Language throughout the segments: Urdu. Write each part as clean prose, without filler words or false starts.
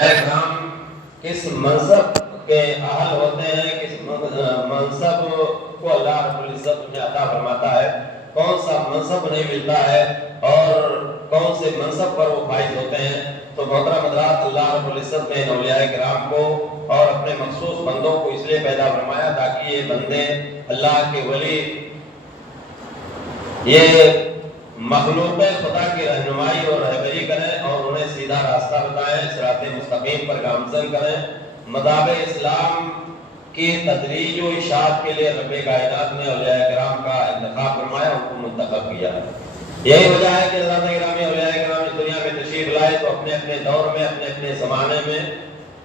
ہم کس منصب کے اہل ہوتے ہیں، کس منصب کو اللہ رب العزت انہیں عطا فرماتا ہے، کون سا منصب انہیں ملتا ہے اور کون سے منصب پر وہ فائز ہوتے ہیں. تو محترم حضرات، اللہ رب العزت نے اولیاء کرام کو اور اپنے مخصوص بندوں کو اس لیے پیدا فرمایا تاکہ یہ بندے اللہ کے ولی یہ مخلوق خدا کی رہنمائی اور رہبری کریں اور انہیں سیدھا راستہ بتائیں، صراط مستقیم پر گامزن کریں. مذہب اسلام کی تدریج و اشاعت کے لیے رب کائنات نے اولیاء کرام کا انتخاب فرمایا، ان کو منتخب کیا. یہی وجہ ہے کہ حضرات گرامی اولیاء کرام اس دنیا میں تشریف لائے تو اپنے اپنے دور میں، اپنے اپنے زمانے میں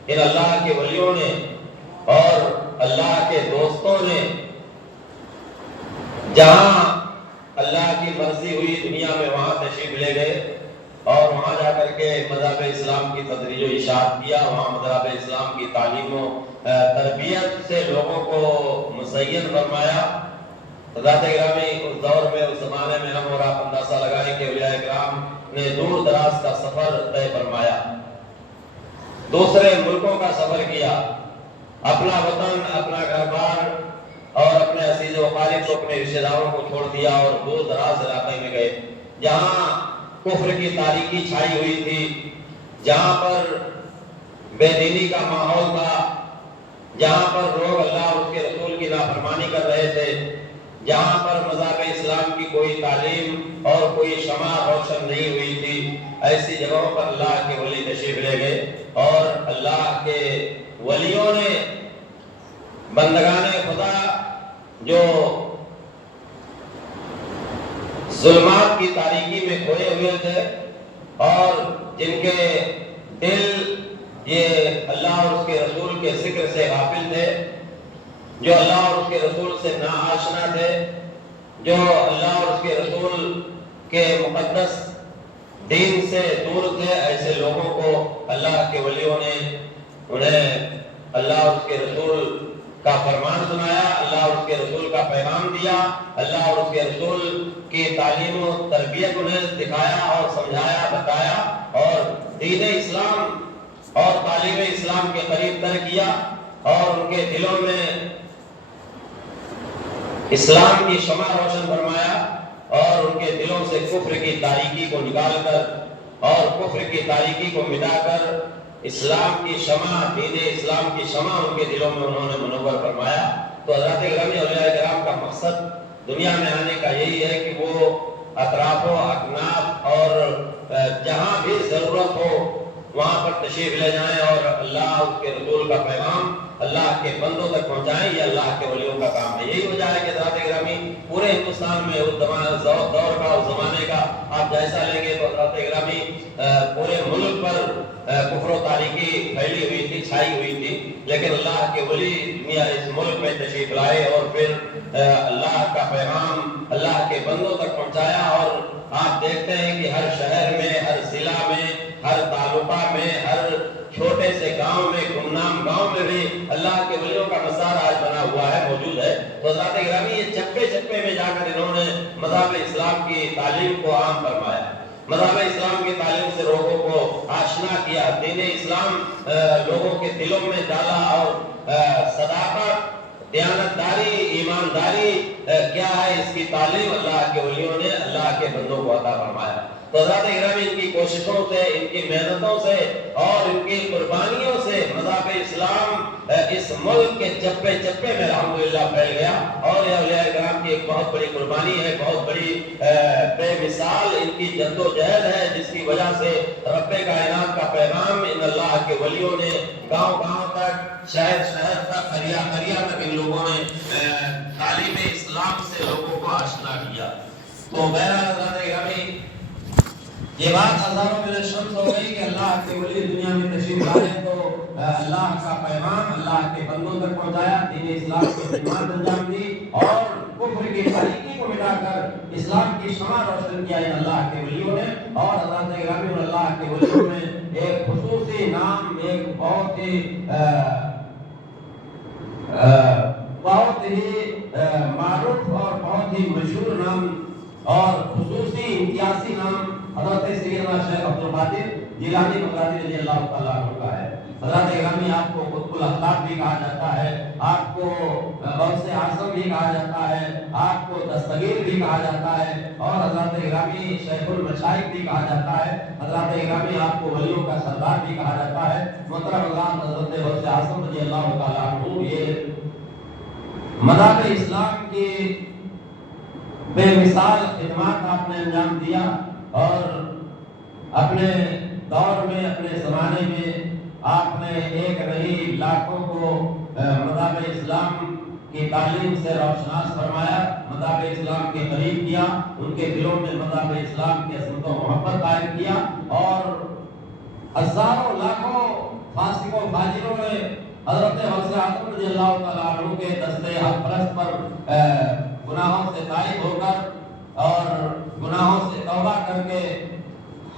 ان اللہ کے ولیوں نے اور اللہ کے دوستوں نے جہاں اللہ کی مرضی ہوئی دنیا میں وہاں تشریف لے گئے اور وہاں جا کر کے مذہب اسلام کی تدریج و اشاعت کیا. وہاں مذہب اسلام کی تعلیم و تربیت سے لوگوں کو مزین فرمایا. حضرات گرامی اس دور میں، اس زمانے میں ہم اور آپ اندازہ لگائیں کہ اولیاء کرام نے دور دراز کا سفر طے فرمایا، دوسرے ملکوں کا سفر کیا، اپنا وطن، اپنا گھر بار اور اپنے عزیز و اقارب کو، اپنے رشتہ داروں کو چھوڑ دیا اور دور دراز علاقے میں گئے جہاں کفر کی تاریکی چھائی ہوئی تھی، جہاں پر بے دینی کا ماحول تھا، جہاں پر لوگ اللہ اور اس کے رسول کی نافرمانی کر رہے تھے، جہاں پر مذہب اسلام کی کوئی تعلیم اور کوئی شمع روشن نہیں ہوئی تھی. ایسی جگہوں پر اللہ کے ولی تشریف لے گئے اور اللہ کے ولیوں نے بندگان خدا جو ظلمات کی تاریکی میں کھوئے ہوئے تھے اور جن کے دل یہ اللہ اور اس کے رسول کے ذکر سے غافل تھے، جو اللہ اور اس کے رسول سے ناآشنا تھے، جو اللہ اور اس کے رسول کے مقدس دین سے دور تھے، ایسے لوگوں کو اللہ کے ولیوں نے انہیں اللہ اور اس کے رسول کا فرمان سنایا، اللہ اور اس کے رسول کا پیغام دیا، اللہ اور اس کے رسول کی تعلیم و تربیت انہیں دکھایا اور سمجھایا، بتایا اور دین اسلام اور تعلیم اسلام کے قریب تر کیا اور ان کے دلوں میں اسلام کی شمع روشن فرمایا اور ان کے دلوں سے کفر کی تاریکی کو نکال کر اور کفر کی تاریکی کو مٹا کر اسلام کی شمع، دین اسلام کی شمع ان کے دلوں میں انہوں نے منور فرمایا. تو حضرات گرامی اولیاء کرام کا مقصد دنیا میں آنے کا یہی ہے کہ وہ اطراف و اکناف اور جہاں بھی ضرورت ہو وہاں پر تشریف لے جائیں اور اللہ اس کے رسول کا پیغام اللہ کے بندوں تک پہنچائیں. یہ اللہ کے ولیوں کا کام ہے. یہی وجہ ہے کہ حضرات گرامی پورے ہندوستان میں اس دور کا، اس زمانے کا آپ جائزہ لیں گے تو حضرات گرامی پورے ملک پر کفر و تاریکی پھیلی ہوئی تھی، چھائی ہوئی تھی، لیکن اللہ کے ولی دنیا اس ملک میں تشریف لائے اور پھر اللہ کا پیغام اللہ کے بندوں تک پہنچایا. اور آپ دیکھتے ہیں کہ ہر شہر میں، ہر ضلع میں، ہر تعلقہ میں، ہر چھوٹے سے گاؤں میں، گمنام گاؤں میں بھی اللہ کے ولیوں کا مزار آج بنا ہوا ہے، موجود ہے. تو حضرات گرامی یہ چپے چپے میں جا کر انہوں نے مذہب اسلام کی تعلیم کو عام فرمایا، مذہب اسلام کی تعلیم سے لوگوں کو آشنا کیا، دین اسلام لوگوں کے دلوں میں ڈالا اور صداقت، دیانتداری، ایمانداری کیا ہے اس کی تعلیم اللہ کے ولیوں نے اللہ کے بندوں کو عطا فرمایا. تو حضرات گرامی ان کی کوششوں سے، ان کی محنتوں سے اور ان کی قربانیوں سے مذہب اسلام اس ملک کے چپے چپے میں الحمدللہ پھیل گیا اور یہ اولیاء کرام کی ایک بہت بڑی قربانی ہے، بہت بڑی بے مثال ان کی جد و جہد ہے، جس کی وجہ سے رب کائنات کا پیغام ان اللہ کے ولیوں نے گاؤں گاؤں تک، شہر شہر تک، قریہ قریہ تک ان لوگوں نے تعلیم اسلام سے لوگوں کو آشنا کیا. تو بہرحال حضرات گرامی یہ بات ہزاروں میں شمس ہو گئی کہ اللہ کے ولی دنیا میں تشریف لائے تو اللہ کا پیغام اللہ کے بندوں تک پہنچایا، دین اسلام کی خدمات انجام دی اور کفر کی تاریکی کو مٹا کر اسلام کی شمع روشن کیا ان اللہ کے ولیوں نے. اور حضرات گرامی اللہ کے ولیوں میں ایک خصوصی نام، ایک بہت ہی معروف اور بہت ہی مشہور نام اور خصوصی امتیازی نام حضرت سیدنا شیخ عبد القادر جیلانی بغدادی رضی اللہ تعالیٰ عنہ کا ہے۔ حضرات گرامی آپ کو قطب الاخلاق بھی کہا جاتا ہے، آپ کو غوث اعظم بھی کہا جاتا ہے، آپ کو دستگیر بھی کہا جاتا ہے، اور حضرات گرامی شیخ المشائخ بھی کہا جاتا ہے۔ حضرات گرامی آپ کو ولیوں کا سردار بھی کہا جاتا ہے۔ محترم حضرات، حضرت غوث اعظم رضی اللہ تعالیٰ عنہ یہ مذہب اسلام کی بے مثال خدمات آپ نے انجام دیا، اور اپنے دور میں، اپنے زمانے میں آپ نے ایک نہیں لاکھوں کو مذہب اسلام کی تعلیم سے روشناس فرمایا، مذہب اسلام کے قریب کیا، ان کے دلوں میں مذہب اسلام کی عظمت و محبت قائم کیا، اور ہزاروں لاکھوں فاسقوں فاجروں نے حضرت غوث اعظم رضی اللہ تعالیٰ عنہ کے دستے حق پرست پر گناہوں سے تائب ہو کر اور گناہوں سے توبہ کر کے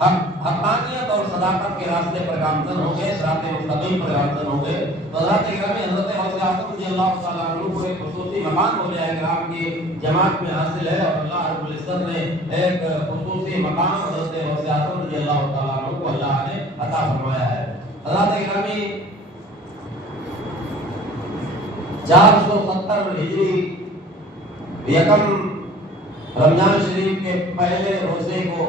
حقانیت اور صداقت کے راستے پر گامزن ہو گئے، صراط مستقیم پر گامزن ہو گئے۔ تو حضرت گرامی حضرت غوث اعظم رضی اللہ تعالیٰ عنہ کو ایک خصوصی مقام اولیاء کرام کی جماعت میں حاصل ہے، اور اللہ رب العزت نے ایک خصوصی مقام حضرت غوث اعظم رضی اللہ تعالیٰ عنہ کو اللہ نے عطا فرمایا ہے۔ حضرت گرامی 470 ہجری یکم رمضان شریف کے پہلے روزے کو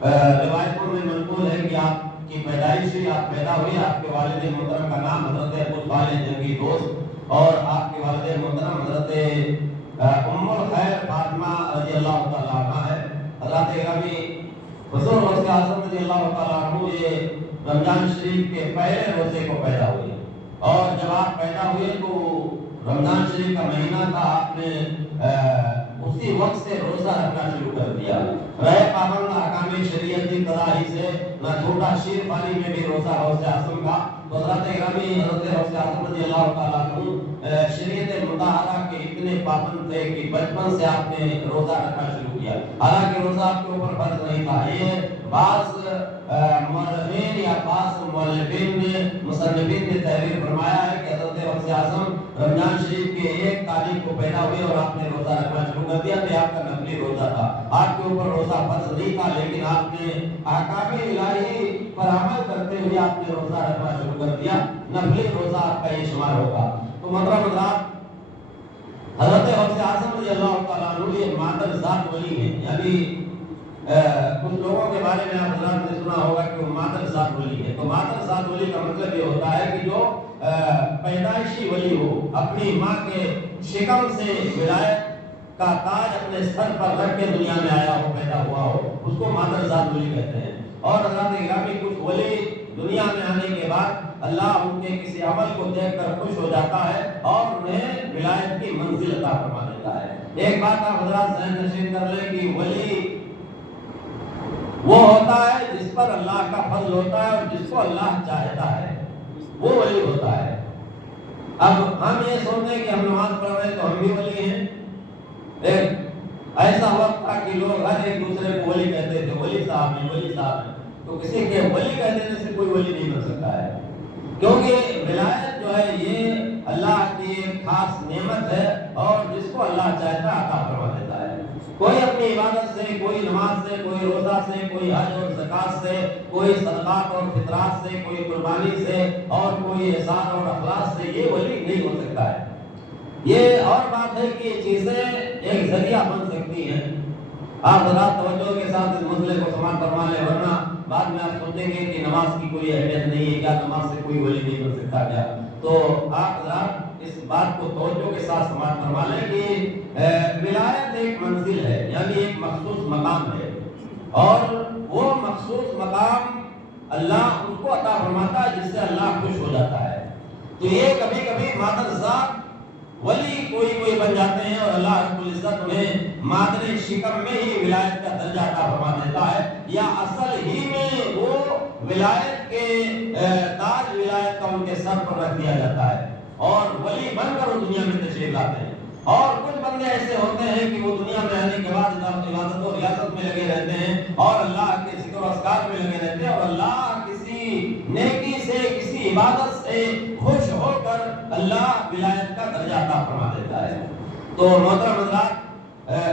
روایتوں میں منقول ہے کہ آپ کی پیدائش ہوئی، آپ پیدا ہوئے، آپ کے والد محترم کا نام حضرت ابو طالب جنگی دوست، اور آپ کے والد محترم حضرت ام الخیر فاطمہ رضی اللہ تعالیٰ عنہ ہے۔ حضرت گرامی حضور غوث اعظم رضی اللہ تعالیٰ عنہ یہ رمضان شریف کے پہلے روزے کو پیدا ہوئے، اور جب آپ پیدا ہوئے تو رمضان شریف کا مہینہ تھا، آپ نے اسی وقت سے روزہ رکھنا شروع کر دیا، رہے پابند احکام شریعت کی قضائی سے، نہ چھوٹا شیر پانی میں بھی روزہ غوث اعظم کا۔ تو حضرت گرامی حضرت غوث اعظم رضی اللہ تعالیٰ عنہ شریعت مطہرہ کے اتنے پابند تھے کہ بچپن سے آپ نے روزہ رکھنا شروع کیا، حالانکہ روزہ آپ کے اوپر فرض نہیں تھا۔ یہ بعض مورخین یا بعض مؤلفین نے، مصنفین نے تحریر فرمایا ہے کہ حضرت غوث اعظم رمضان شریف کے 1 تاریخ کو پیدا ہوئے اور آپ نے روزہ رکھنا شروع کر دیا، تو آپ کا نفلی روزہ تھا، آپ کے اوپر روزہ فرض نہیں تھا، لیکن آپ نے احکام الہی پر عمل کرتے ہوئے آپ نے روزہ رکھنا شروع کر دیا، نفلی روزہ آپ کا یہ شمار ہوگا۔ تو محترم حضرات، حضرت غوث اعظم رضی اللہ تعالیٰ عنہ یہ مادر ذات ولی ہیں، یعنی کچھ لوگوں کے بارے میں آپ حضرات نے سنا ہوگا کہ وہ مادر ذات ولی ہے۔ تو مادر ذات ولی کا مطلب یہ ہوتا ہے کہ جو پیدائشی ولی ہو، اپنی ماں کے شکم سے ولایت کا تاج اپنے سر پر رکھ کے دنیا میں آیا ہو، پیدا ہوا ہو، اس کو مادر ذات ولی کہتے ہیں۔ اور حضرات گرامی کچھ ولی دنیا میں آنے کے بعد اللہ ان کے کسی عمل کو دیکھ کر خوش ہو جاتا ہے اور انہیں ولایت کی منزل عطا فرما دیتا ہے۔ ایک بات آپ حضرات ذہن نشین کر لیں کہ ولی وہ ہوتا ہے جس پر اللہ کا فضل ہوتا ہے، اور جس کو اللہ چاہتا ہے وہ ولی ہوتا ہے۔ اب ہم یہ سوچتے ہیں کہ ہم نماز پڑھ رہے ہیں تو ہم بھی ولی ہیں۔ ایک ایسا وقت تھا کہ لوگ ہر ایک دوسرے کو ولی کہتے تھے، ولی صاحب ہیں، ولی صاحب ہیں۔ تو کسی کے ولی کہہ دینے سے کوئی ولی نہیں بن سکتا ہے، کیونکہ ولایت جو ہے یہ اللہ کی ایک خاص نعمت ہے، اور جس کو اللہ چاہتا ہے عطا فرما دیتا ہے۔ کوئی اپنی عبادت سے، کوئی نماز سے، کوئی روزہ سے، کوئی حج اور زکات سے، کوئی صدقات اور فطرات سے، کوئی قربانی سے، اور کوئی احسان اور اخلاص سے یہ ولی نہیں ہو سکتا ہے۔ یہ اور بات ہے کہ یہ چیزیں ایک ذریعہ بن سکتی ہیں۔ آپ حضرات توجہ کے ساتھ اس مسئلے کو سماعت فرما لیں، ورنہ بعد میں آپ سوچیں گے کہ نماز کی کوئی اہمیت نہیں ہے، کیا نماز سے کوئی ولی نہیں بن سکتا کیا؟ تو آپ حضرات اس بات کو توجہ کے ساتھ سماعت فرما لیں کہ ولایت ایک منزل ہے، یعنی ایک مخصوص مقام ہے، اور وہ مخصوص مقام اللہ اس کو عطا فرماتا ہے جس سے اللہ خوش ہو جاتا ہے۔ تو یہ کبھی کبھی مادر ذات ولی کوئی بن جاتے ہیں، اور اللہ رب العزت انہیں مادر شکم میں ہی ولایت کا درجہ عطا فرما دیتا ہے، یا اصل ہی میں وہ ولایت کے تاج ولایت کا ان کے سر پر رکھ دیا جاتا ہے، اور ولی بن کر وہ دنیا میں تشریف لاتے ہیں۔ اور کچھ بندے ایسے ہوتے ہیں کہ وہ دنیا میں آنے کے بعد عبادت و ریاضت میں لگے رہتے ہیں، اور اللہ کے ذکر و اذکار میں لگے رہتے ہیں، اور اللہ کسی نیکی سے، کسی عبادت سے خوش ہو کر اللہ ولایت کا درجہ عطا فرما دیتا ہے۔ تو محترم حضرات،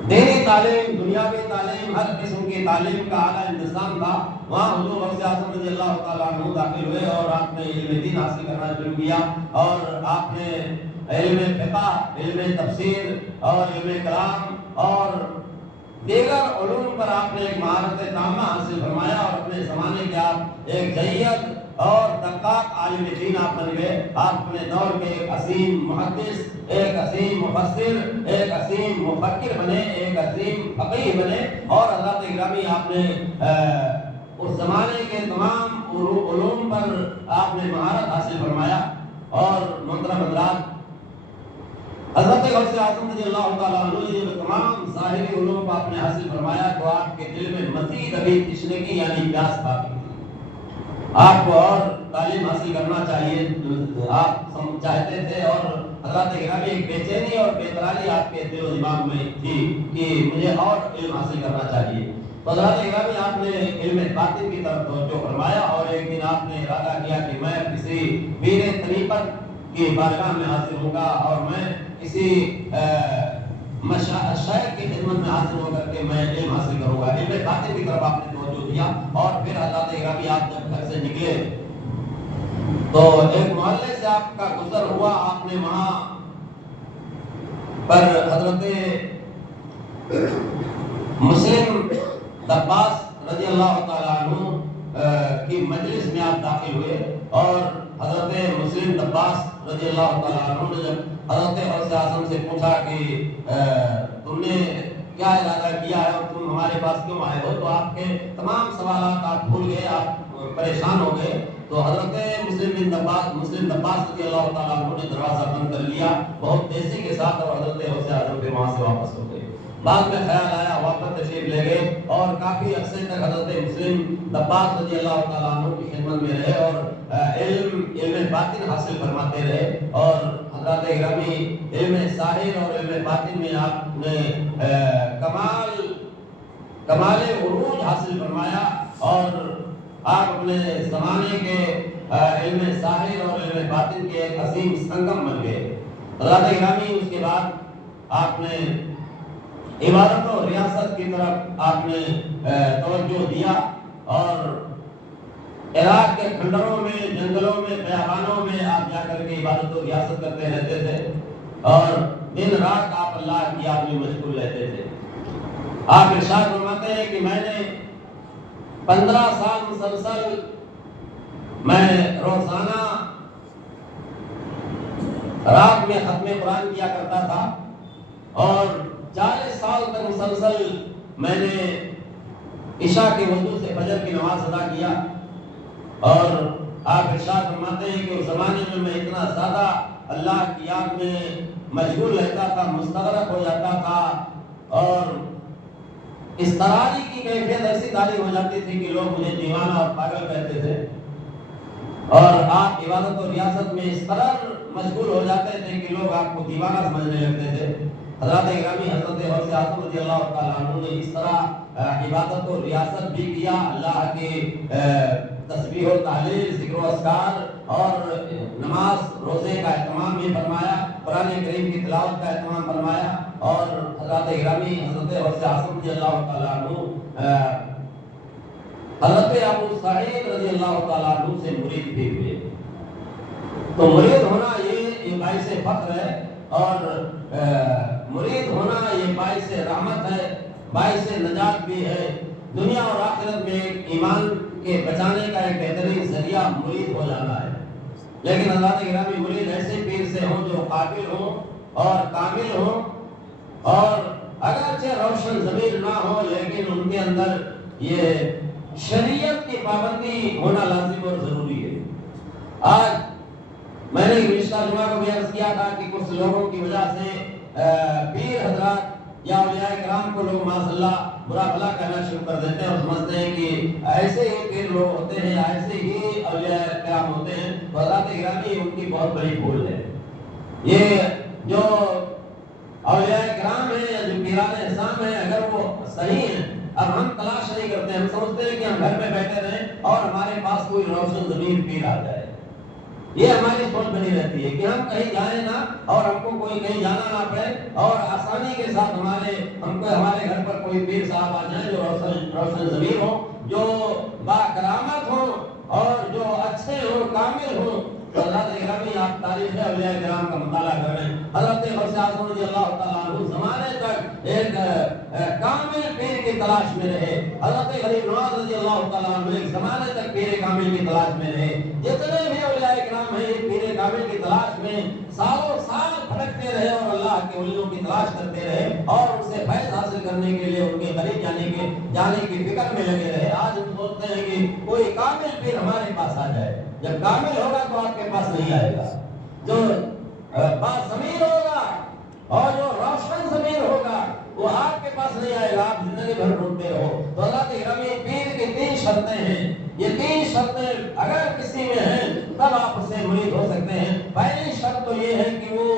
دینی تعلیم، دنیاوی تعلیم، ہر قسم کی تعلیم کا اعلیٰ انتظام تھا۔ وہاں حضور غوث اعظم رضی اللہ تعالیٰ عنہ داخل ہوئے اور آپ نے علم دین حاصل کرنا شروع کیا، اور آپ نے علم فقہ، علم تفسیر اور علم کلام اور دیگر علوم پر آپ نے ایک مہارت تامہ حاصل فرمایا، اور اپنے زمانے کے آپ ایک جید اور دقاق عالم دین آپ بن گئے۔ آپ اپنے دور کے ایک عظیم محدث، ایک عظیم مفسر، ایک عظیم مفکر بنے، ایک عظیم فقیہ بنے، اور حضرات گرامی آپ نے اس زمانے کے تمام علوم پر آپ نے مہارت حاصل فرمایا۔ اور محترم حضرات، حضرت غوث اعظم رضی اللہ تعالیٰ عنہ یہ تمام ظاہری علوم کو آپ نے حاصل فرمایا تو آپ کے دل میں مزید ابھی تشنگی یعنی پیاس باقی تھی، آپ کو اور تعلیم حاصل کرنا چاہیے، آپ چاہتے تھے، اور حضرات گرامی ایک بے چینی اور بے قراری آپ کے دل و دماغ میں تھی کہ مجھے اور علم حاصل کرنا چاہیے۔ تو حضرات گرامی آپ نے علم باطن کی طرف توجہ فرمایا، اور ایک دن آپ نے ارادہ کیا کہ میں کسی پیر طریقت کی بارگاہ میں حاضر ہوں گا، اور میں کسی شیخ کی خدمت میں حاضر ہو کر کے میں علم حاصل کروں گا۔ علم باطن کی طرف آپ نے توجہ دیا، اور پھر حضرات گرامی آپ جب گھر سے نکلے تو ایک محلے سے آپ کا گزر ہوا، آپ نے وہاں پر حضرت مسلم دباس رضی اللہ تعالیٰ عنہ کی مجلس میں آپ داخل ہوئے، اور حضرت مسلم دباس رضی اللہ تعالیٰ عنہ نے جب حضرت غوث اعظم سے پوچھا کہ تم نے کیا ارادہ کیا ہے اور تم ہمارے پاس کیوں آئے ہو، تو آپ کے تمام سوالات آپ بھول گئے، آپ پریشان ہو گئے۔ تو حضرت مسلم دباس رضی اللہ تعالیٰ عنہ نے دروازہ بند کر لیا بہت تیزی کے ساتھ، اور حضرت غوث اعظم پھر وہاں سے واپس ہو گئے۔ بعد میں خیال آیا، واپس تشریف لے گئے، اور کافی عرصے تک حضرت مسلم دباس رضی اللہ تعالیٰ عنہ کی خدمت میں رہے، اور علم باطن حاصل فرماتے رہے، اور حضرات گرامی علم ظاہر اور علم باطن میں آپ نے کمال عروج حاصل فرمایا، اور آپ اپنے زمانے کے علم ظاہر اور علم باطن کے ایک عظیم سنگم بن گئے۔ حضرات گرامی اس کے بعد آپ نے عبادت و ریاست کی طرف آپ نے توجہ دیا، اور عراق کے کھنڈروں میں، جنگلوں میں، بیابانوں میں آپ جا کر کے عبادت و ریاست کرتے رہتے تھے، اور دن رات آپ اللہ کی یاد میں مشغول رہتے تھے۔ آپ ارشاد فرماتے ہیں کہ میں نے 15 سال مسلسل میں روزانہ رات میں ختم قرآن کیا کرتا تھا، اور 40 سال تک مسلسل میں نے عشاء کے وضو سے فجر کی نماز ادا کیا۔ اور آپ ارشاد فرماتے ہیں کہ اس زمانے میں اتنا زیادہ اللہ کی یاد میں مشغول رہتا تھا، مستغرق ہو جاتا تھا، اور اس تراجی کی کیفیت ایسی تاری ہو جاتی تھی کہ لوگ مجھے دیوانہ اور پاگل کہتے تھے، اور آپ عبادت و ریاست میں اس قدر مشغول ہو جاتے تھے کہ لوگ آپ کو دیوانہ سمجھنے لگتے تھے۔ حضرات گرامی، حضرت غوث اعظم رضی اللہ تعالیٰ عنہ نے اس طرح عبادت و ریاست بھی کیا، اللہ کی تسبیح و تحلیل، ذکر و اذکار اور نماز روزے کا اہتمام بھی فرمایا، قرآن کریم کی تلاوت کا اہتمام فرمایا، اور حضرات گرامی حضرت غوث اعظم رضی اللہ تعالیٰ عنہ حضرت ابو سعید رضی اللہ تعالیٰ عنہ سے مرید بھی ہوئے۔ تو مرید ہونا یہ باعث فخر ہے، اور مرید ہونا یہ باعث رحمت ہے، باعث نجات بھی ہے۔ دنیا اور آخرت میں ایمان کے بچانے کا ایک بہترین ذریعہ مرید ہو جانا ہے۔ لیکن حضرات گرامی، مرید ایسے پیر سے ہوں جو قابل ہوں اور کامل ہوں، اور اگرچہ روشن ضمیر نہ ہو لیکن ان کے اندر یہ شریعت کی پابندی ہونا لازم اور ضروری ہے۔ آج میں نے گزشتہ جمعہ کو بھی عرض کیا تھا کہ کچھ لوگوں کی وجہ سے پیر حضرات یا اولیاء کرام کو لوگ معاذ اللہ برا بھلا کہنا شروع کر دیتے ہیں، اور سمجھتے ہیں کہ ایسے ہی پیر لوگ ہوتے ہیں، ایسے ہی اولیاء کرام ہوتے ہیں۔ تو حضرات گرامی، ان کی بہت بڑی بھول ہے۔ یہ جو اولیاء کرام ہیں یا جو پیران احسان ہیں، اگر وہ صحیح ہیں، اب ہم تلاش نہیں کرتے، ہم سمجھتے ہیں کہ ہم گھر میں بیٹھے رہیں اور ہمارے پاس کوئی روشن ضمیر پیر آ جائے۔ یہ ہماری سوچ بنی رہتی ہے کہ ہم کہیں جائیں نہ اور ہم کو کوئی کہیں جانا نہ پڑے اور آسانی کے ساتھ ہمارے گھر پر کوئی پیر صاحب آ جائیں جو روشن ضمیر ہو، جو با کرامت ہو اور جو اچھے ہو، کامل ہو۔ تو حضرات گرامی آپ تاریخ اولیاء کرام کا مطالعہ کر رہے ہیں، حضرت غوث اعظم رضی اللہ تعالیٰ عنہ زمانے تک ایک کامل پیر کی تلاش میں رہے۔ حضرت غریب نواز رضی اللہ تعالیٰ عنہ ایک زمانے تک پیر کامل کی تلاش میں رہے۔ جتنے بھی اولیاء کرام ہیں یہ پیر کامل کی تلاش میں سالوں سال بھٹکتے رہے اور اللہ کے ولیوں کی تلاش کرتے رہے اور ان سے فیض حاصل کرنے کے لیے ان کے قریب جانے کی فکر میں لگے رہے۔ آج ہم سوچتے ہیں کہ کوئی کامل پیر ہمارے پاس آ جائے، جب کامل ہوگا تو آپ کے پاس نہیں آئے گا۔ جو باضمیر ہوگا اور جو روشن ضمیر ہوگا وہ آپ کے پاس نہیں آئے گا، آپ زندگی بھر ڈھونڈتے رہو۔ تو اللہ کے گرامی پیر کی 3 شرطیں ہیں، یہ 3 شرطیں اگر کسی میں ہیں تب آپ اسے مرید ہو سکتے ہیں۔ پہلی شرط تو یہ ہے کہ وہ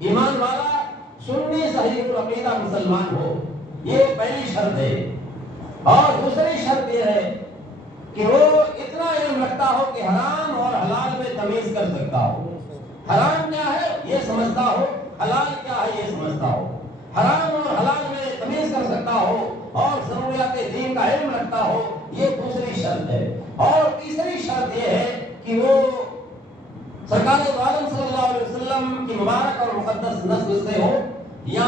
ایمان والا سنی صحیح العقیدہ مسلمان ہو، یہ پہلی شرط ہے۔ اور دوسری شرط یہ ہے کہ وہ اتنا علم رکھتا ہو کہ حرام اور حلال میں تمیز کر سکتا ہو، حرام کیا ہے یہ سمجھتا ہو، حلال کیا ہے یہ سمجھتا ہو، حرام اور حلال میں تمیز کر سکتا ہو اور ضروریات دین کا علم رکھتا ہو، یہ دوسری شرط ہے۔ اور تیسری شرط یہ ہے کہ وہ سرکار دو عالم صلی اللہ علیہ وسلم کی مبارک اور مقدس نسل سے ہو یا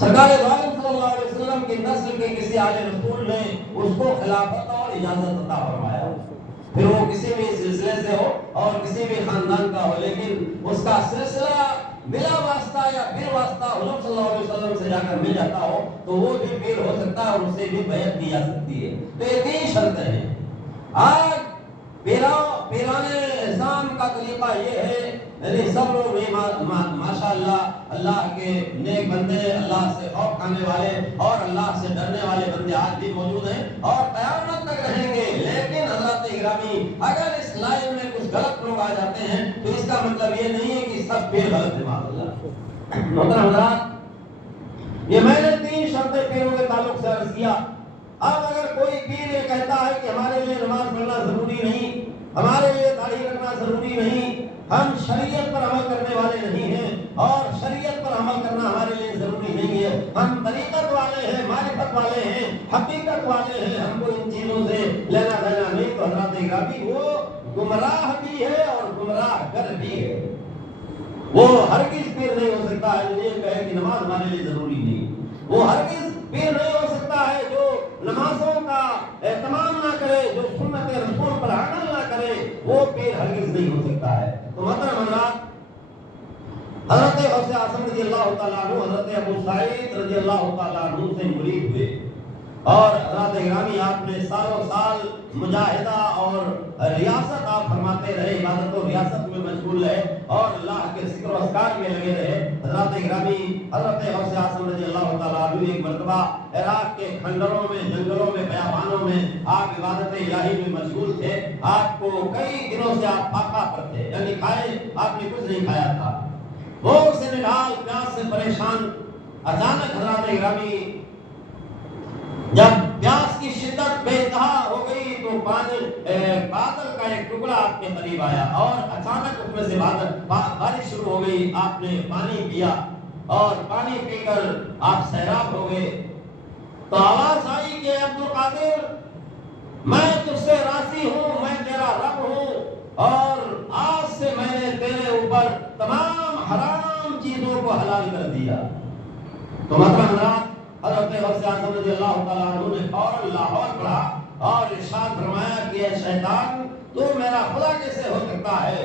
سرکار دو عالم صلی اللہ علیہ وسلم کی نسل کے کسی آل رسول نے اس کو خلافت اور اجازت عطا فرمایا، پھر وہ کسی بھی سلسلے سے ہو اور کسی بھی خاندان کا ہو، لیکن اس کا سلسلہ بلا واسطہ یا بلا واسطہ حضور صلی اللہ علیہ وسلم سے جا کر مل جاتا ہو تو وہ بھی پیر ہو سکتا ہے اور اسے بھی بیعت کی جا سکتی ہے۔ تو یہ 3 شرطیں ہیں۔ آج پیران اسلام کا طریقہ یہ ہے، یعنی سب لوگ ماشاءاللہ اللہ کے نیک بندے، اللہ سے خوف کھانے والے اور اللہ سے ڈرنے والے بندے آج بھی موجود ہیں اور قیامت تک رہیں گے، لیکن حضرات گرامی اگر اس لائن میں کچھ غلط لوگ آ جاتے ہیں تو اس کا مطلب یہ نہیں ہے کہ سب پیر غلط ہیں۔ محترم حضرات، یہ میں نے 3 شرطیں پیروں کے تعلق سے عرض کیا۔ اب اگر کوئی پیر یہ کہتا ہے کہ ہمارے لیے نماز پڑھنا ضروری نہیں، ہمارے لیے داڑھی رکھنا ضروری نہیں، ہم شریعت پر عمل کرنے والے نہیں ہیں اور شریعت پر عمل کرنا ہمارے لیے ضروری نہیں ہے، ہم طریقت والے ہیں، معرفت والے ہیں، حقیقت والے ہیں، ہم کو ان چیزوں سے لینا دینا نہیں، تو حضرات گرامی وہ گمراہ بھی ہے اور گمراہ گر بھی ہے۔ وہ ہرگز پیر نہیں ہو سکتا ہے جو یہ کہے کہ نماز ہمارے لیے ضروری نہیں، وہ ہرگز پیر نہیں ہو سکتا ہے جو نمازوں کا اہتمام نہ کرے، جو سنت رسول پر عمل نہ کرے، وہ پیر ہرگز نہیں ہو سکتا ہے۔ تو محترم حضرات، حضرت غوث اعظم رضی اللہ تعالیٰ عنہ حضرت ابو سعید رضی اللہ تعالیٰ عنہ سے مرید ہوئے اور حضرات گرامی آپ نے سالوں سال مجاہدہ اور ریاست آپ فرماتے رہے، عبادت و ریاست میں مشغول رہے اور اللہ کے ذکر و اذکار میں لگے رہے۔ حضرات گرامی حضرت غوث اعظم رضی اللہ تعالیٰ عنہ ایک مرتبہ عراق کے کھنڈروں میں، جنگلوں میں، بیابانوں میں آپ عبادت الہی میں مشغول تھے۔ آپ کو کئی دنوں سے آپ فاقہ پر تھے، یعنی کھائے آپ نے کچھ نہیں کھایا تھا، بھوک سے نڈال، پیاس سے پریشان۔ اچانک حضرات گرامی جب پیاس کی شدت بے انتہا ہو گئی تو بادل کا ایک ٹکڑا آپ کے قریب آیا اور اچانک اس میں سے بارش شروع ہو گئی۔ آپ نے پانی پیا اور پانی پی کر آپ سیراب ہو گئے تو آواز آئی کہ عبد القادر، میں تجھ سے راضی ہوں، میں تیرا رب ہوں اور آج سے میں نے تیرے اوپر تمام حرام چیزوں کو حلال کر دیا۔ تو محترم حضرات، حضرت غوث اعظم رضی اللہ تعالیٰ عنہ نے فوراً لاہور پڑھا اور ارشاد فرمایا کہ اے شیطان، تو میرا خدا کیسے ہو سکتا ہے؟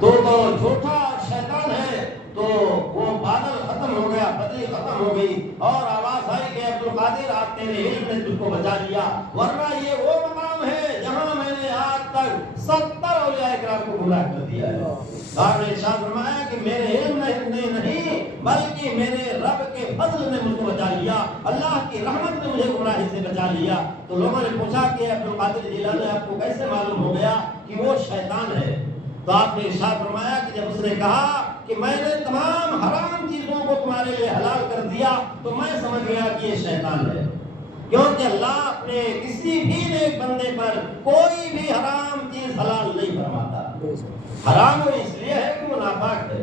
تو جھوٹا شیطان ہے۔ تو وہ بادل ختم ہو گیا، بدلی ختم ہو گئی اور آواز آئی کہ عبد القادر، آپ تیرے علم نے تجھ کو بچا لیا، ورنہ یہ وہ مقام ہے جہاں میں نے آج تک 70 اولیاء کرام کو گمراہ کر دیا ہے۔ آپ نے ارشاد فرمایا کہ میرے علم نے نہیں بلکہ میرے رب کے فضل نے مجھ کو بچا لیا، اللہ کی رحمت نے مجھے گمراہی سے بچا لیا۔ تو لوگوں نے پوچھا کہ عبد القادر جیلانی آپ کو کیسے معلوم ہو گیا کہ وہ شیطان ہے؟ تو آپ نے ارشاد فرمایا کہ جب اس نے کہا کہ میں نے تمام حرام چیزوں کو تمہارے لیے حلال کر دیا تو میں سمجھ گیا کہ یہ شیطان ہے، کیونکہ اللہ اپنے کسی بھی نیک بندے پر کوئی بھی حرام چیز حلال نہیں فرماتا. حرام وہ اس لیے ہے کہ وہ ناپاک ہے،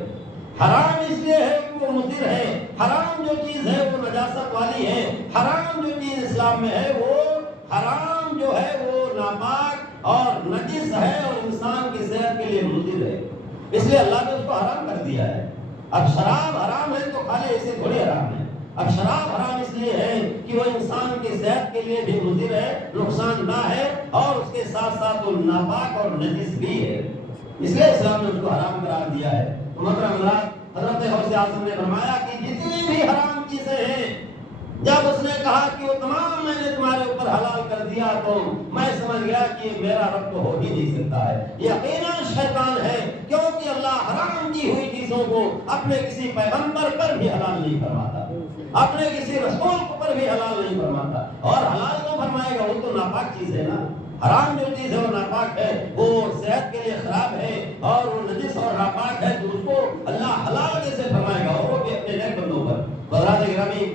حرام اس لیے ہے کہ وہ مضر ہے، حرام جو چیز ہے وہ نجاست والی ہے، حرام جو چیز اسلام میں ہے وہ حرام جو ہے وہ ناپاک اور نجس ہے اور انسان کی صحت کے لیے مضر ہے، اس لیے اللہ نے اس کو حرام کر دیا ہے. اب شراب حرام ہے تو کھالے، اسے تھوڑی حرام ہے. اب شراب حرام اس لیے ہے کہ وہ انسان کی صحت کے لیے بھی مضر ہے، نقصان دہ ہے اور اس کے ساتھ ساتھ وہ ناپاک اور نجس بھی ہے، اس لیے اسلام نے اس کو حرام قرار دیا ہے. تو محترم حضرات، حضرت غوث اعظم نے فرمایا کہ جتنی بھی حرام چیزیں ہیں، جب اس نے کہا کہ وہ تمام میں نے تمہارے اوپر حلال کر دیا تو میں سمجھ گیا کہ یہ میرا رب تو ہو ہی نہیں سکتا ہے، یقیناً شیطان ہے، کیونکہ اللہ حرام کی ہوئی چیزوں کو اپنے کسی پیغمبر پر بھی حلال نہیں فرماتا، اپنے کسی رسول پر بھی حلال نہیں فرماتا. اور حلال کیوں فرمائے گا؟ وہ تو ناپاک چیز ہے نا. حرام جو چیز ہے وہ ناپاک ہے، وہ صحت کے لیے خراب ہے اور وہ نجس اور ناپاک ہے، تو اس کو اللہ حلال کیسے فرمائے گا؟ اور وہ بھی اپنے نیک بندوں پر. حضرات گرامی،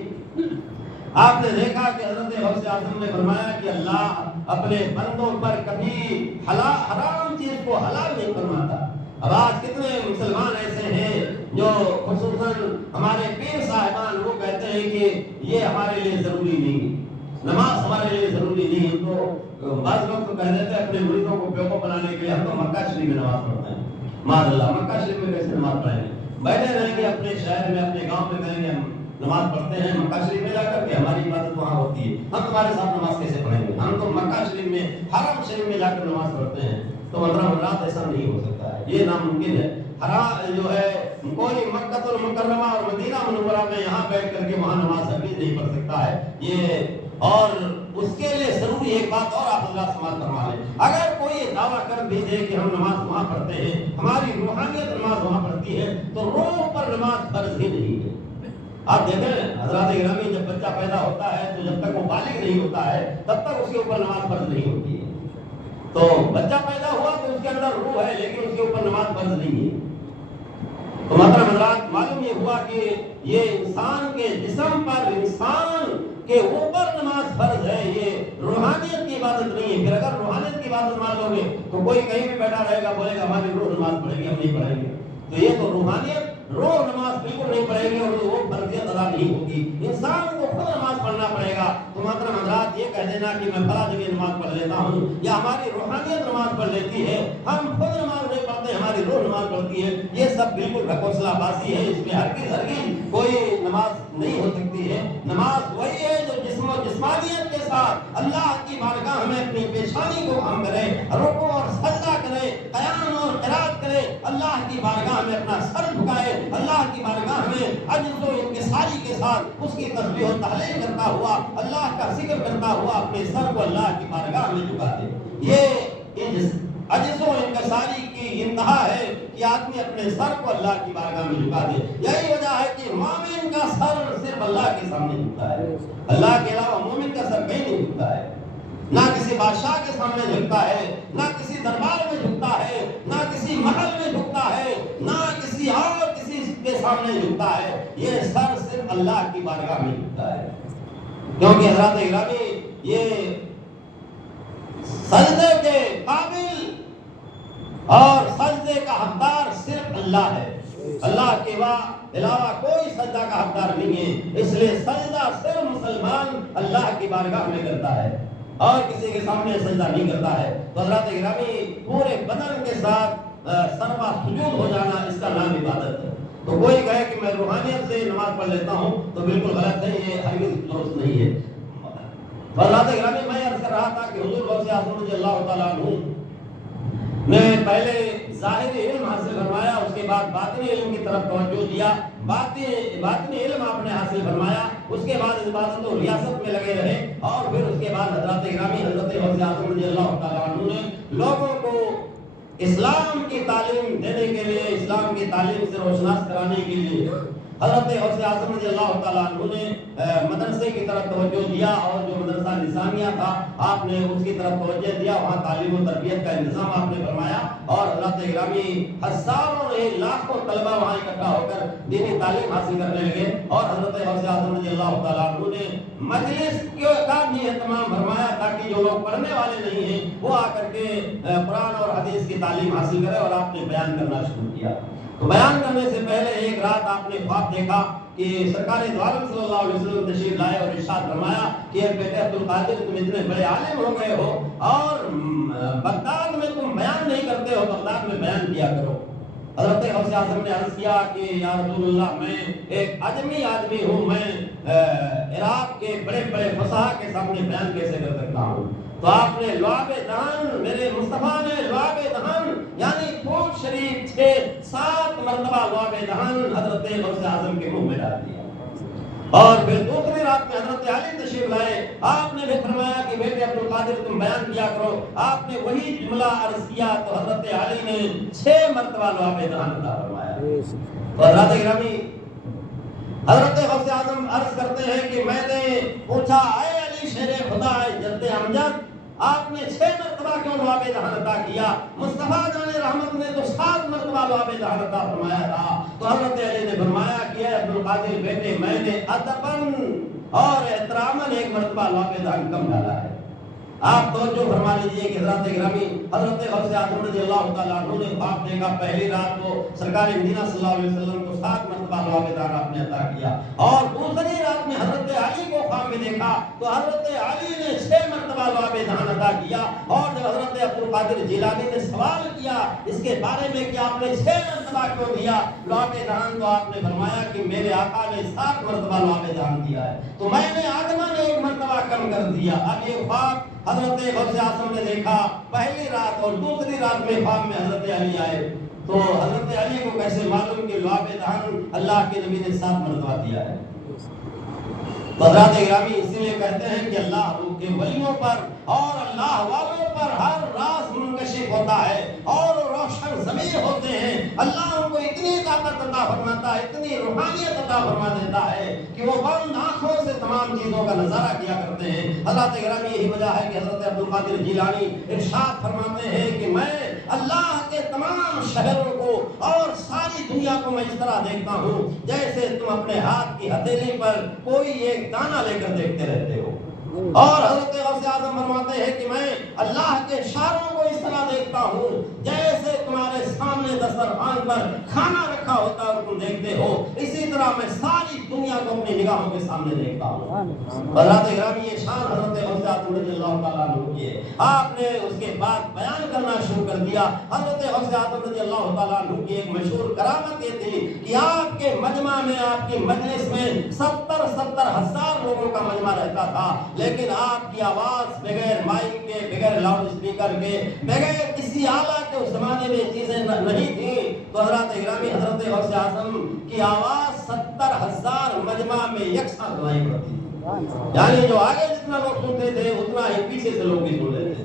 آپ نے دیکھا کہ حضرت غوث اعظم نے فرمایا کہ اللہ اپنے بندوں پر کبھی حرام چیز کو حلال نہیں فرماتا. اب آج کتنے مسلمان ایسے ہیں جو خصوصاً ہمارے پیر صاحبان وہ کہتے ہیں کہ یہ ہمارے لیے ضروری نہیں، نماز ہمارے لیے ضروری نہیں. تو بعض لوگ تو کہہ دیتے ہیں اپنے مریدوں کو بیوقوف بنانے کے لیے ہم تو مکہ شریف میں نماز پڑھتے ہیں. معاذ اللہ، مکہ شریف میں کیسے نماز پڑھیں گے؟ بیٹھے رہیں گے اپنے شہر میں، اپنے گاؤں میں، کہیں گے ہم نماز پڑھتے ہیں مکہ شریف میں جا کر کے، ہماری عبادت وہاں ہوتی ہے، ہم تمہارے ساتھ نماز کیسے پڑھیں گے؟ ہم تو مکہ شریف میں، حرم شریف میں جا کر نماز پڑھتے ہیں. تو محترم حضرات، ایسا نہیں ہو سکتا ہے، یہ ناممکن ہے. حرام جو ہے کوئی مکہ المکرمہ اور مدینہ منورہ میں یہاں بیٹھ کر کے وہاں نماز ہرگز نہیں پڑھ سکتا ہے یہ. اور اس کے لیے ضروری ایک بات اور آپ حضرات سماعت فرما لیں، اگر کوئی یہ دعویٰ کر بھی دے کہ ہم نماز وہاں پڑھتے ہیں، ہماری روحانیت نماز وہاں پڑھتی ہے، تو روح پر نماز فرض ہی نہیں ہے. آپ دیکھیں حضرات گرامی، جب بچہ پیدا ہوتا ہے تو جب تک وہ بالغ نہیں ہوتا ہے تب تک اس کے اوپر نماز فرض نہیں ہوتی ہے. تو بچہ پیدا ہوا تو اس کے اندر روح ہے لیکن اس کے اوپر نماز فرض نہیں ہے. تو محترم حضرات، معلوم یہ ہوا کہ یہ انسان کے جسم پر، انسان کے اوپر نماز فرض ہے، یہ روحانیت کی عبادت نہیں ہے. پھر اگر روحانیت کی عبادت مان لو گے تو کوئی کہیں بھی بیٹھا رہے گا، بولے گا ہماری روح نماز پڑھے گی، ہم نہیں پڑھیں گے. تو یہ تو روحانیت، روح نماز بالکل نہیں پڑھے گی اور وہ فرضیت ادا نہیں ہوگی. انسان کو خود نماز پڑھنا پڑے گا. تو محترم حضرات، یہ کہہ دینا کہ میں فلاں جگہ نماز پڑھ لیتا ہوں یا ہماری روحانیت نماز پڑھ لیتی ہے، ہم خود نماز نہیں پڑھتے، ہماری روح نماز پڑھتی ہے، یہ سب بالکل ڈھکوسلا بازی ہے. اس میں ہرگز کوئی نماز نہیں ہو سکتی ہے. نماز وہی ہے جو جسم و جسمانیت کے ساتھ اللہ کی بارگاہ میں اپنی پیشانی کو خم کرے، رکوع اور سجدہ کرے، قیام اور قرات کرے، اللہ کی بارگاہ میں اپنا سر جھکائے، اللہ کی بارگاہ میں عجز و انکساری کے ساتھ اس کی تسبیح و تہلیل کرتا ہوا، اللہ کا ذکر کرتا ہوا اپنے سر کو اللہ کی بارگاہ میں جھکا دے. یہ عجز و انکساری کی انتہا ہے کہ آدمی اپنے سر کو اللہ کی بارگاہ میں جھکا دے. یہی وجہ ہے کہ مومن کا سر صرف اللہ کے سامنے جھکتا ہے، اللہ کے علاوہ مومن کا سر کہیں نہیں جھکتا ہے. نہ کسی بادشاہ کے سامنے جھکتا ہے، نہ کسی دربار میں جھکتا ہے، نہ کسی محل میں جھکتا ہے، نہ کسی اور کسی کے سامنے جھکتا ہے. یہ سر صرف اللہ کی بارگاہ میں جھکتا ہے. کیونکہ حضرات گرامی، یہ سجدے کے قابل اور سجدے کا حقدار صرف اللہ ہے، اللہ کے علاوہ کوئی سجدہ کا حقدار نہیں ہے. اس لیے سجدہ صرف مسلمان اللہ کی بارگاہ میں کرتا ہے اور کسی کے سامنے سجدہ نہیں کرتا ہے. تو حضرات گرامی، پورے بدن کے ساتھ سروا سجود ہو جانا، اس کا نام عبادت ہے. تو کوئی کہے کہ میں روحانیت سے نماز پڑھ لیتا ہوں تو بالکل غلط ہے، یہ ہرگز درست نہیں ہے. حضرات گرامی، میں عرض کر رہا تھا کہ حضور غوث اعظم رضی اللہ تعالیٰ عنہ نے پہلے ظاہری علم حاصل فرمایا، اس کے بعد باطنی علم کی طرف توجہ دیا. باطنی علم آپ نے حاصل فرمایا، اس کے بعد عبادت و ریاست میں لگے رہے اور پھر اس کے بعد حضرات گرامی، حضرت غوث اعظم رضی اللہ تعالیٰ عنہ نے لوگوں کو اسلام کی تعلیم دینے کے لیے، اسلام کی تعلیم سے روشناس کرانے کے لیے حضرت غوث اعظم رضی اللہ تعالیٰ عنہ نے مدرسے کی طرف توجہ دیا اور جو مدرسہ نظامیہ تھا آپ نے اس کی طرف توجہ دیا، وہاں تعلیم و تربیت کا انتظام آپ نے فرمایا اور حضرت گرامی ہزاروں لاکھوں طلبہ وہاں اکٹھا ہو کر دینی تعلیم حاصل کرنے لگے اور حضرت غوث اعظم رضی اللہ تعالیٰ عنہ نے مجلس کا بھی اہتمام فرمایا تاکہ جو لوگ پڑھنے والے نہیں ہیں وہ آ کر کے قرآن اور حدیث کی تعلیم حاصل کرے، اور آپ نے بیان کرنا شروع کیا۔ تو بیان کرنے سے پہلے ایک رات آپ نے خواب دیکھا کہ سرکار دو عالم صلی اللہ علیہ وسلم تشریف لائے اور ارشاد فرمایا کہ بیٹے عبد القادر تم اتنے بڑے عالم ہو گئے ہو اور بغداد میں تم بیان نہیں کرتے ہو، بغداد میں بیان کیا کرو۔ حضرت غوث اعظم نے عرض کیا کہ یا رسول اللہ میں ایک عجمی آدمی ہوں، میں عراق کے بڑے بڑے فصحا کے سامنے بیان کیسے کر سکتا ہوں؟ تو آپ نے لعاب دہن، میرے مصطفیٰ نے لعاب دہن یعنی پھول شریف 6-7 مرتبہ لعاب دہن حضرت غوث اعظم کے منہ میں ڈال دیا۔ اور پھر دوسری رات میں حضرت علی تشریف لائے، آپ نے بھی فرمایا کہ بیٹے عبد القادر تم بیان کیا کرو، آپ نے وہی جملہ عرض کیا تو حضرت علی نے 6 مرتبہ لعاب دہن عطا فرمایا۔ اور حضرت گرامی حضرت غوث اعظم عرض کرتے ہیں کہ میں نے پوچھا اے علی شیر خدا اے جد امجد، آپ نے 6 مرتبہ کیوں لعاب دہن عطا کیا؟ مصطفیٰ جان رحمت نے تو 7 مرتبہ لعاب دہن عطا فرمایا تھا۔ تو حضرت علی نے فرمایا کہ اے عبد القادر بیٹے میں نے ادباً اور احتراماً 1 مرتبہ لعاب دہن کم ڈالا ہے۔ آپ توجہ فرما لیجئے کہ حضرت گرامی حضرت غوث اعظم رضی اللہ تعالیٰ عنہ نے خواب دیکھا، پہلی رات کو سرکار مدینہ صلی اللہ علیہ وسلم کو 7 مرتبہ لعاب دہن آپ نے عطا کیا، اور دوسری رات میں حضرت علی کو خواب میں دیکھا تو حضرت علی نے 6 مرتبہ لعاب دہن عطا کیا۔ اور جب حضرت عبد القادر جیلانی نے سوال کیا اس کے بارے میں کہ آپ نے 6 مرتبہ کیوں دیا لعاب دہن، تو آپ نے فرمایا کہ میرے آقا نے 7 مرتبہ لعاب دہن دیا ہے تو میں نے آدمہ نے 1 مرتبہ کم کر دیا۔ اب یہ خواب حضرت غوث اعظم نے دیکھا پہلی رات، اور دوسری رات میں خواب میں حضرت علی آئے تو حضرت علی کو کیسے معلوم کہ لعاب دہن اللہ کے نبی نے 7 مرتبہ دیا ہے؟ حضرات گرامی اسی لیے کہتے ہیں کہ اللہ کے ولیوں پر اور اللہ والوں پر ہر راز منکشف ہوتا ہے اور روشن ضمیر ہوتے ہیں۔ اللہ ان کو اتنی طاقت عطا فرماتا ہے، اتنی روحانیت عطا فرما دیتا ہے کہ وہ بند آنکھوں سے تمام چیزوں کا نظارہ کیا کرتے ہیں۔ حضرات گرامی یہی وجہ ہے کہ حضرت عبد القادر جیلانی ارشاد فرماتے ہیں کہ میں اللہ کے تمام شہروں کو اور ساری دنیا کو میں اس طرح دیکھتا ہوں جیسے تم اپنے ہاتھ کی ہتھیلی پر کوئی ایک دانہ لے کر دیکھتے رہتے ہو۔ اور حضرت غوث اعظم فرماتے ہیں کہ میں اللہ کے اشاروں کو اس طرح دیکھتا ہوں جیسے تمہارے سامنے دسترخوان پر کھانا رکھا ہوتا ہے اور تم دیکھتے ہو، اسی طرح میں ساری دنیا کو اپنی نگاہوں کے سامنے دیکھتا ہوں۔ حضرات گرامی یہ شان حضرت غوث اعظم رضی اللہ تعالیٰ عنہ کی ہے۔ آپ نے اس کے بعد بیان کرنا شروع کر دیا۔ حضرت غوث اعظم رضی اللہ تعالیٰ عنہ کی ایک مشہور کرامت یہ تھی کہ آپ کے مجمع میں، آپ کی مجلس میں 70 ہزار لوگوں کا مجمع رہتا تھا، لیکن آپ کی آواز بغیر مائک کے، بغیر لاؤڈ اسپیکر کے، بغیر کسی آلہ کے اس زمانے میں چیزیں نہیں تھیں، تو حضرات گرامی حضرت غوث اعظم کی آواز 70 ہزار مجمع میں یکساں سنائی پڑتی تھی، یعنی جو آگے جتنا لوگ سنتے تھے اتنا ہی پیچھے سے لوگ بھی سن لیتے تھے۔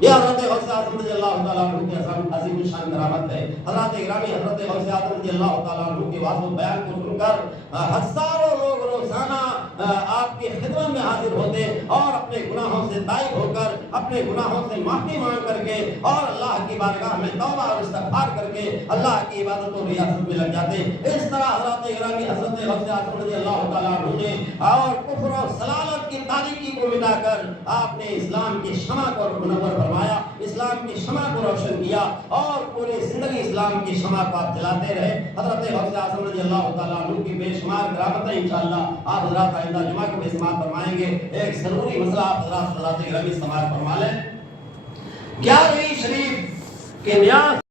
یہ حضرت غوث اعظم رضی اللہ تعالیٰ عنہ کی عظیم الشان کرامت ہے۔ حضرات گرامی حضرت غوث اعظم رضی اللہ تعالیٰ عنہ کے واضح بیان کو سن کر ہزاروں لوگ روزانہ آپ کی خدمت میں حاضر ہوتے اور اپنے گناہوں سے تائب ہو کر، اپنے گناہوں سے معافی مانگ کر کے اور اللہ کی بارگاہ میں توبہ اور استغفار کر کے اللہ کی عبادت و ریاضت میں لگ جاتے۔ اس طرح حضرات گرامی حضرت غوث اعظم رضی اللہ تعالیٰ عنہ نے اور کفر اور ضلالت کی تاریکی کو مٹا کر آپ نے اسلام کی شمع کو منور فرمایا، اسلام کی شمع کو روشن کیا اور پوری زندگی اسلام کی شمع کو آپ جلاتے رہے۔ حضرت غوث اعظم رضی اللہ تعالیٰ عنہ کی بے شمار کرامتیں انشاءاللہ آپ حضرات آئندہ جمعہ کو بھی سماعت فرمائیں گے۔ ایک ضروری مسئلہ آپ حضرات گرامی سماعت فرما لیں۔ 11ویں شریف کے نیاز